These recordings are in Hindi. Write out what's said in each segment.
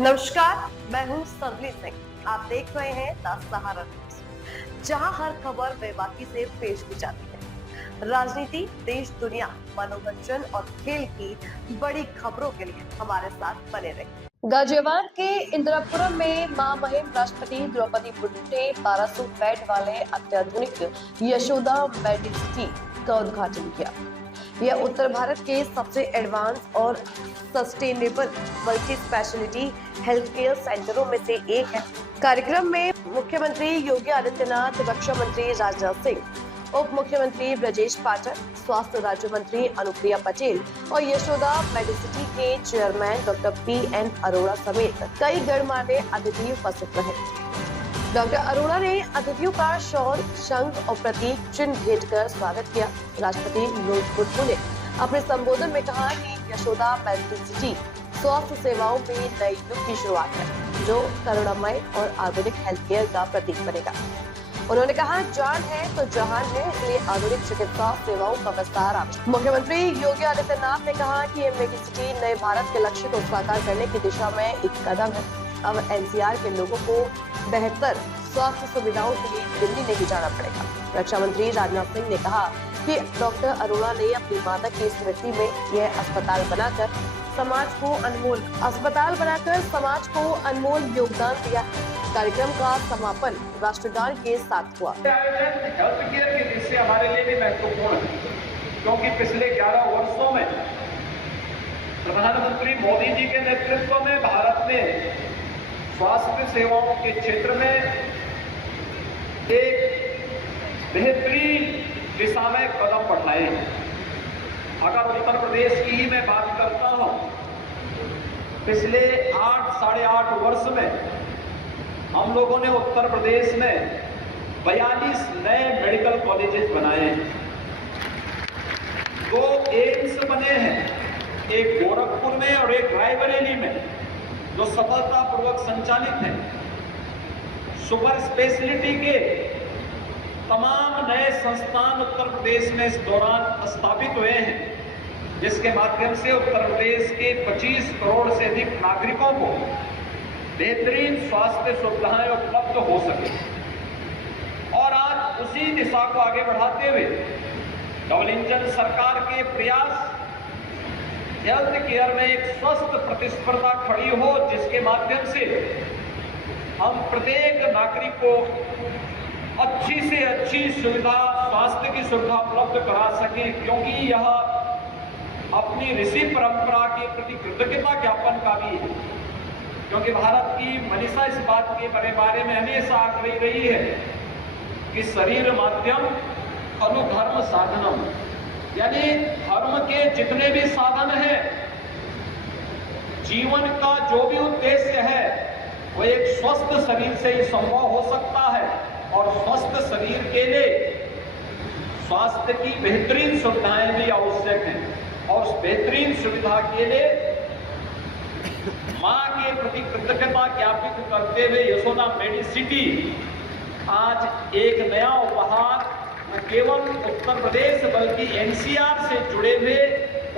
नमस्कार, मैं हूँ संदली सिंह। आप देख रहे हैं द सहारा न्यूज, जहां हर खबर बेबाकी से पेश की जाती है। राजनीति, देश दुनिया, मनोरंजन और खेल की बड़ी खबरों के लिए हमारे साथ बने रहिए। गाजियाबाद के इंदिरापुरम में मां महिम राष्ट्रपति द्रौपदी मुर्मू ने 1200 बेड वाले अत्याधुनिक यशोदा मेडिसिटी का उद्घाटन किया। यह उत्तर भारत के सबसे एडवांस और sustainable multi speciality health care सेंटरों में से एक है। कार्यक्रम में मुख्यमंत्री योगी आदित्यनाथ, रक्षा मंत्री राजनाथ सिंह, उप मुख्यमंत्री ब्रजेश पाठक, स्वास्थ्य राज्य मंत्री अनुप्रिया पटेल और यशोदा मेडिसिटी के चेयरमैन डॉक्टर पी.एन. अरोड़ा समेत कई गणमान्य अतिथि उपस्थित रहे। डॉक्टर अरोड़ा ने अतिथियों का शॉल, शंख और प्रतीक चिन्ह भेंट कर स्वागत किया। राष्ट्रपति मुर्मू ने अपने संबोधन में कहा कि यशोदा मेडिसिटी स्वास्थ्य सेवाओं में नए युग की शुरुआत है, जो करुणामय और आधुनिक हेल्थ केयर का प्रतीक बनेगा। उन्होंने कहा, जान है तो जहान है, इसलिए आधुनिक चिकित्सा सेवाओं का विस्तार आवश्यक। मुख्यमंत्री योगी आदित्यनाथ ने कहा कि ये मेडिसिटी नए भारत के लक्ष्य को साकार करने की दिशा में एक कदम है। अब एनसीआर के लोगों को बेहतर स्वास्थ्य सुविधाओं के लिए दिल्ली नहीं जाना पड़ेगा। रक्षा मंत्री राजनाथ सिंह ने कहा कि डॉक्टर अरोड़ा ने अपनी माता की स्मृति में यह अस्पताल बनाकर समाज को अनमोल योगदान दिया। कार्यक्रम का समापन राष्ट्रगान के साथ हुआ। हेल्थ केयर की दृष्टि से हमारे लिए भी महत्वपूर्ण है, क्योंकि पिछले 11 वर्षों में प्रधानमंत्री मोदी जी के नेतृत्व में भारत ने स्वास्थ्य सेवाओं के क्षेत्र में एक बेहतरीन दिशा में कदम बढ़ाए। अगर उत्तर प्रदेश की ही मैं बात करता हूं, पिछले 8 साढ़े 8 वर्ष में हम लोगों ने उत्तर प्रदेश में 42 नए मेडिकल कॉलेजेस बनाए हैं। 2 एम्स बने हैं, एक गोरखपुर में और एक रायबरेली में, जो सफलतापूर्वक संचालित है। सुपर स्पेशलिटी के तमाम नए संस्थान उत्तर प्रदेश में इस दौरान स्थापित हुए हैं, जिसके माध्यम से उत्तर प्रदेश के 25 करोड़ से अधिक नागरिकों को बेहतरीन स्वास्थ्य सुविधाएं उपलब्ध हो सके। और आज उसी दिशा को आगे बढ़ाते हुए डबल इंजन सरकार के प्रयास हेल्थ केयर में एक स्वस्थ प्रतिस्पर्धा खड़ी हो, जिसके माध्यम से हम प्रत्येक नागरिक को अच्छी से अच्छी सुविधा, स्वास्थ्य की सुविधा उपलब्ध करा सके, क्योंकि यह अपनी ऋषि परंपरा के प्रति कृतज्ञता ज्ञापन का भी है। क्योंकि भारत की मनीषा इस बात के बारे में हमेशा आग्रही रही है कि शरीर माध्यम अनुधर्म साधनम, यानी धर्म के जितने भी साधन हैं, जीवन का जो भी उद्देश्य है, वो एक स्वस्थ शरीर से ही संभव हो सकता है। और स्वस्थ शरीर के लिए स्वास्थ्य की बेहतरीन सुविधाएं भी आवश्यक हैं। और उस बेहतरीन सुविधा के लिए मां के प्रति कृतज्ञता ज्ञापित करते हुए यशोदा मेडिसिटी आज एक नया उपहार न केवल उत्तर प्रदेश बल्कि एनसीआर से जुड़े हुए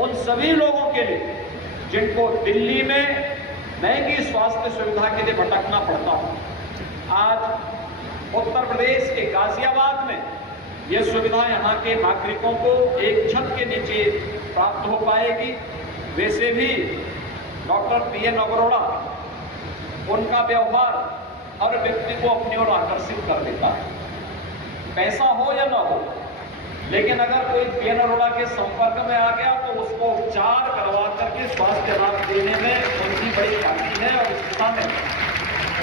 उन सभी लोगों के लिए जिनको दिल्ली में महंगी स्वास्थ्य सुविधा के लिए भटकना पड़ता हो। आज उत्तर प्रदेश के गाजियाबाद में यह सुविधा यहाँ के नागरिकों को एक छत के नीचे प्राप्त हो पाएगी। वैसे भी डॉक्टर पी.एन. अरोड़ा, उनका व्यवहार हर व्यक्ति को अपनी ओर आकर्षित कर देता है, पैसा हो या ना हो। लेकिन अगर कोई पी.एन. अरोड़ा के संपर्क में आ गया तो उसको उपचार करवा करके स्वास्थ्य लाभ देने में उनकी बड़ी ख्याति है। और इस दिशा में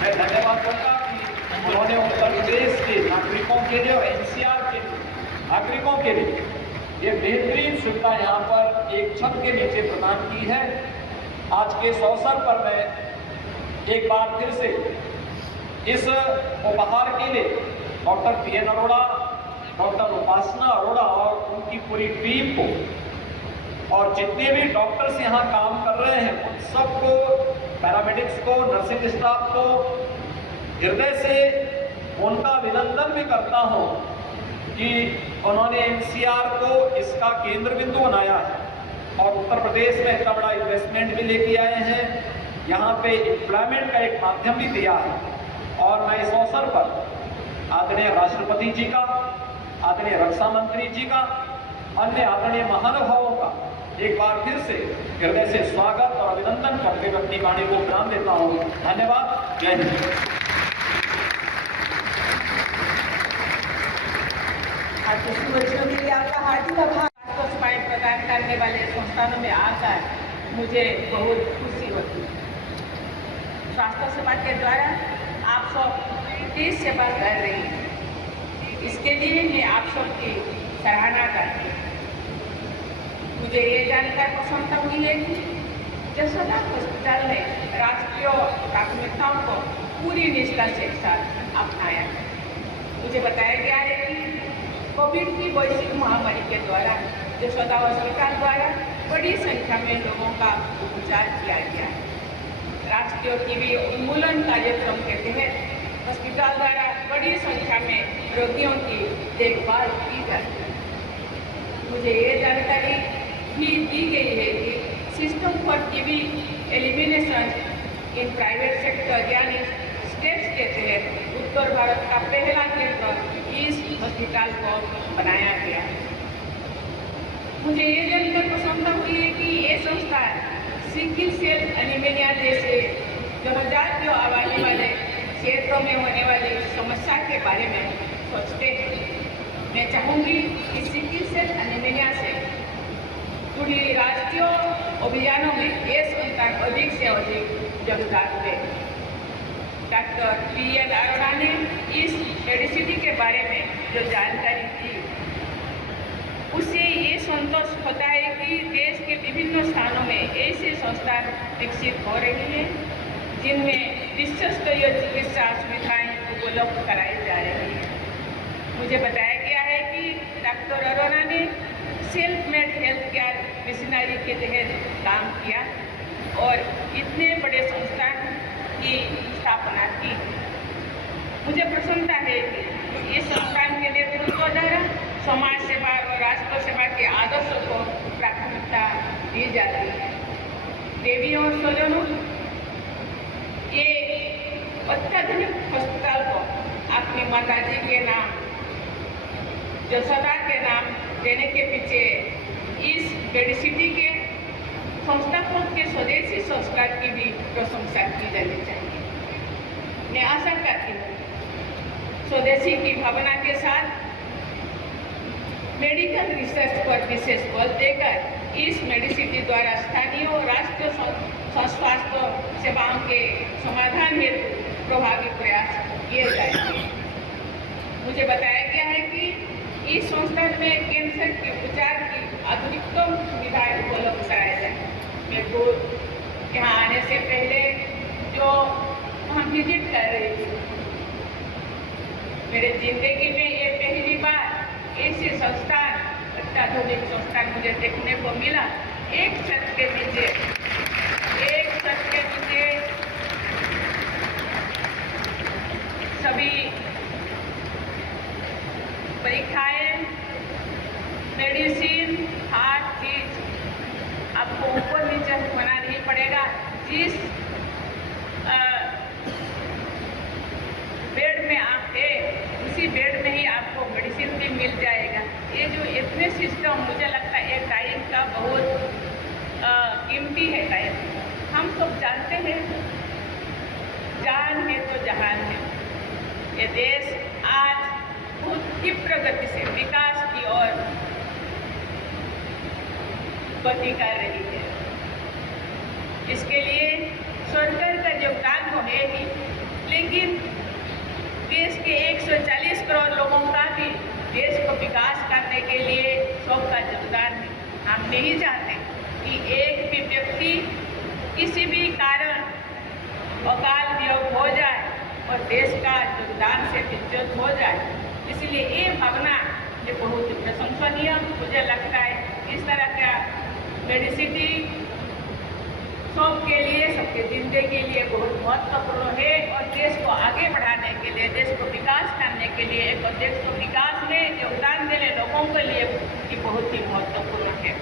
मैं धन्यवाद दूंगा कि उन्होंने उत्तर प्रदेश के नागरिकों के लिए और एनसीआर के नागरिकों के लिए ये बेहतरीन सुविधा यहाँ पर एक छत के नीचे प्रदान की है। आज के इस अवसर पर मैं एक बार फिर से इस उपहार के लिए डॉक्टर पी.एन. अरोड़ा, डॉक्टर उपासना अरोड़ा और उनकी पूरी टीम को और जितने भी डॉक्टर्स यहाँ काम कर रहे हैं उन सबको, पैरामेडिक्स को, नर्सिंग स्टाफ को हृदय से उनका अभिनंदन भी करता हूँ कि उन्होंने एनसीआर को इसका केंद्र बिंदु बनाया है और उत्तर प्रदेश में इतना बड़ा इन्वेस्टमेंट भी लेके आए हैं। यहाँ पे एम्प्लॉयमेंट का एक माध्यम भी दिया है। और मैं इस अवसर पर आदरणीय राष्ट्रपति जी का, आदरणीय रक्षा मंत्री जी का, अन्य आदरणीय महानुभावों का एक बार फिर से हृदय से स्वागत और अभिनंदन करते हुए अपनी वाणी को विराम देता हूँ। धन्यवाद। जय हिंद। कृषि बच्चों के लिए आपका हार्दिक आभार। सेवाएं प्रदान करने वाले संस्थानों में आकर मुझे बहुत खुशी होती है। स्वास्थ्य सेवा के द्वारा आप सब देश सेवा कर रही हैं, इसके लिए मैं आप सबकी सराहना करती हूँ। मुझे ये जानकर प्रसन्नता हुई है कि जसोदा हॉस्पिटल ने राष्ट्रीय प्राथमिकताओं को पूरी निष्ठा के साथ अपनाया है। मुझे बताया गया है कि कोविड की वैश्विक महामारी के द्वारा जसोदा हॉस्पिटल द्वारा बड़ी संख्या में लोगों का उपचार किया गया है। राष्ट्रीय टीबी उन्मूलन कार्यक्रम के तहत हॉस्पिटल द्वारा बड़ी संख्या में रोगियों की देखभाल की जाती है। मुझे ये जानकारी भी दी गई है कि system for TB elimination in private sector यानी स्टेप्स के तहत उत्तर भारत का पहला केंद्र इस हॉस्पिटल को बनाया गया है। मुझे ये जानकर प्रसन्नता हुई है कि ये संस्था सिकल सेल एनीमिया जैसे जनजातीय आबादी वाले क्षेत्रों में होने वाली समस्या के बारे में सोचते हैं। मैं चाहूँगी कि सिकल सेल एनीमिया से जुड़ी राष्ट्रीय अभियानों में ये संस्था अधिक से अधिक योगदान दे। डॉक्टर PL अरोड़ा ने इस मेडिसिटी के बारे में जो जानकारी दी, उससे ये संतोष होता है कि देश के विभिन्न स्थानों में ऐसे संस्थान विकसित हो रही हैं जिनमें विश्वस्तरीय चिकित्सा सुविधाएं उपलब्ध कराई जा रही हैं। मुझे बताया गया है कि डॉक्टर अरोड़ा ने self made health care missionary के तहत काम किया और इतने बड़े संस्थान की स्थापना की। मुझे प्रसन्नता है कि इस संस्थान के नेतृत्व द्वारा समाज सेवा और राष्ट्र सेवा के आदर्शों को प्राथमिकता दी जाती है। देवियों और स्वजनों, ये अत्याधुनिक अस्पताल को अपनी माताजी के नाम जसोदा के नाम देने के पीछे इस मेडिसिटी के संस्थापक के स्वदेशी संस्कार की भी प्रशंसा की जानी चाहिए। मैं आशा करती हूँ स्वदेशी की भावना के साथ मेडिकल रिसर्च पर विशेष बल देकर इस मेडिसिटी द्वारा स्थानीय और राष्ट्रीय स्वास्थ्य सेवाओं के समाधान हेतु प्रभावी प्रयास किए जाएंगे। मुझे बताया गया है कि इस संस्थान में कैंसर के उपचार की आधुनिकतम सुविधाएं उपलब्ध कराई जाए। मेरे को यहाँ आने से पहले जो हम विजिट कर रही थी, मेरे जिंदगी में ये पहली बार ऐसे संस्थान, अत्याधुनिक संस्थान मुझे देखने को मिला। एक छत के नीचे सभी परीक्षाएं, मेडिसिन, हर चीज आपको ऊपर नीचे होना नहीं पड़ेगा। जिस बेड में आप थे उसी बेड में ही आपको मेडिसिन भी मिल जाएगा। ये जो इतने सिस्टम, मुझे लगता है ये टाइम का बहुत कीमती है टाइम। हम सब जानते हैं जान है तो जहान है। ये देश आज बहुत तीव्र गति से विकास की ओर गति कर रही है। इसके लिए सरकार का योगदान तो है ही, लेकिन देश के 140 करोड़ लोगों का भी देश को विकास करने के लिए सबका योगदान है। हम नहीं चाहते कि एक भी व्यक्ति किसी भी कारण अकाल वियोग हो जाए और देश का योगदान से विच्युत हो जाए। इसलिए ये भावना ये बहुत प्रशंसनीय मुझे लगता है। इस तरह का मेडिसिटी सबके लिए, सबके जिंदगी के लिए बहुत महत्वपूर्ण है और देश को आगे बढ़ाने के लिए, देश को विकास करने के लिए, एक देश को विकास में योगदान देने लोगों के लिए ये बहुत ही महत्वपूर्ण है।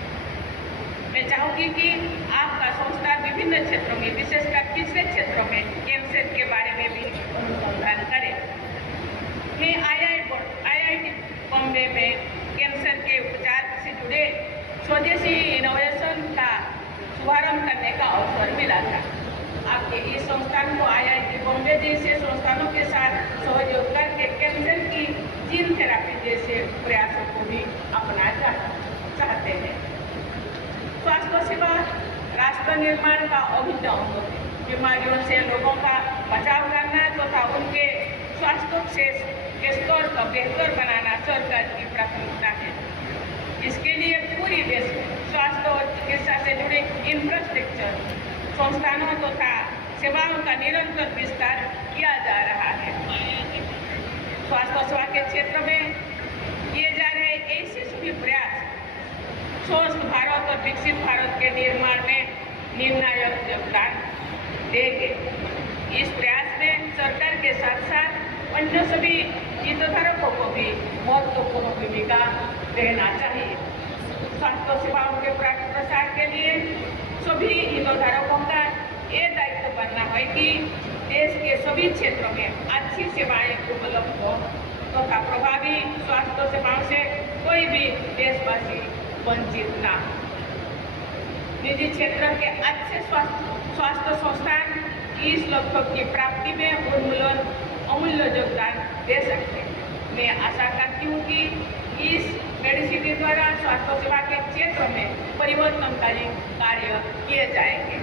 मैं चाहूँगी होगी कि आपका संस्थान विभिन्न क्षेत्रों में, विशेषकर पिछड़े क्षेत्रों में कैंसर के बारे में भी अनुसंधान करे। मैं IIT बॉम्बे में कैंसर के उपचार से जुड़े स्वदेशी इनोवेशन का शुभारंभ करने का अवसर मिला था। आपके इस संस्थान को IIT बॉम्बे जैसे संस्थानों के साथ सहयोग करके कैंसर की जीन थेरेपी जैसे प्रयासों को भी अपना चाहते हैं। स्वास्थ्य सेवा राष्ट्र निर्माण का अभिन्न अंग है। बीमारियों से लोगों का बचाव करना तथा उनके स्वास्थ्य के स्तर को बेहतर बनाना सरकार की प्राथमिकता है। इसके लिए पूरी देश में स्वास्थ्य और चिकित्सा से जुड़े इंफ्रास्ट्रक्चर, संस्थानों तथा सेवाओं का निरंतर विस्तार किया जा रहा है। स्वास्थ्य सेवा के क्षेत्र में किए जा रहे ऐसे सभी प्रयास स्वस्थ भारत और विकसित भारत के निर्माण में निर्णायक योगदान देंगे। इस प्रयास में सरकार के साथ साथ अन्य सभी हितधारकों को भी महत्वपूर्ण भूमिका रहना चाहिए। स्वास्थ्य सेवाओं के प्रसार के लिए सभी हितधारकों का ये दायित्व बनना है कि देश के सभी क्षेत्रों में अच्छी सेवाएं उपलब्ध हो तथा प्रभावी स्वास्थ्य सेवाओं से कोई भी देशवासी वंचित ना हो। निजी क्षेत्र के अच्छे स्वास्थ्य संस्थान इस लक्ष्य की प्राप्ति में अमूल्य योगदान दे सकते हैं। मैं आशा करती हूँ कि इस मेडिसिटी द्वारा स्वास्थ्य सेवा के क्षेत्र में परिवर्तनकारी कार्य किए जाएंगे।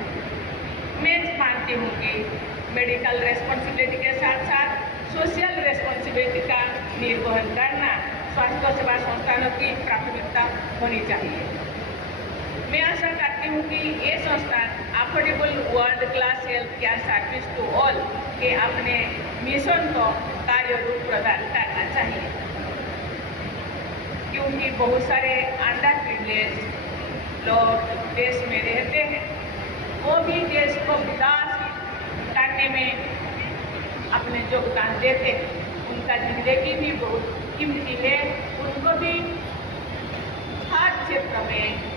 मैं मानती हूँ कि मेडिकल रेस्पॉन्सिबिलिटी के साथ साथ सोशल रेस्पॉन्सिबिलिटी का निर्वहन करना स्वास्थ्य सेवा संस्थानों की प्राथमिकता होनी चाहिए। मैं आशा करती हूँ कि ये संस्थान affordable world class health care service to all के अपने मिशन को कार्य रूप प्रदान करना चाहिए, क्योंकि बहुत सारे अंडर प्रिविलेज लोग देश में रहते हैं। वो भी देश को विकास करने में अपने योगदान देते हैं। उनका जिंदगी भी बहुत कीमती है। उनको भी हर क्षेत्र में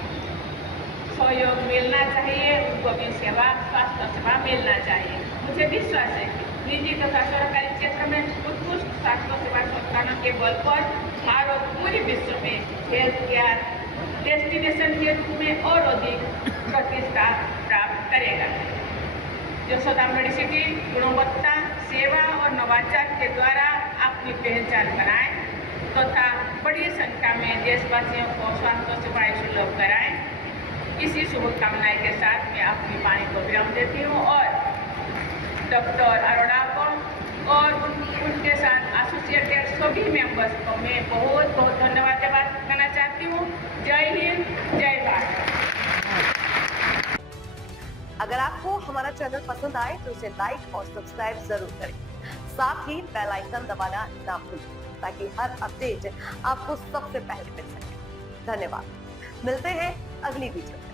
सहयोग मिलना चाहिए, उनको भी स्वास्थ्य सेवा मिलना चाहिए। मुझे विश्वास है कि निजी तथा सरकारी क्षेत्र में उत्कृष्ट स्वास्थ्य सेवा संस्थानों के बल पर भारत पूरे विश्व में हेल्थ केयर डेस्टिनेशन के रूप में और अधिक प्रतिष्ठा प्राप्त करेगा। यशोदा मेडिसिटी गुणवत्ता, सेवा और नवाचार के द्वारा अपनी पहचान बनाए तथा बड़ी संख्या में देशवासियों को स्वास्थ्य सेवाएं सुलभ कराएं। इसी शुभकामनाएं के साथ मैं अपनी वाणी को विराम देती हूँ और डॉक्टर अरोड़ा को और उनके साथ एसोसिएटेड सभी मेंबर्स को मैं बहुत बहुत धन्यवाद करना चाहती हूँ। जय हिंद, जय भारत। अगर आपको हमारा चैनल पसंद आए तो इसे लाइक और सब्सक्राइब जरूर करें। साथ ही बेल आइकन दबाना ना भूलें ताकि हर अपडेट आपको सबसे पहले मिल सके। धन्यवाद। मिलते हैं अगली वीडियो।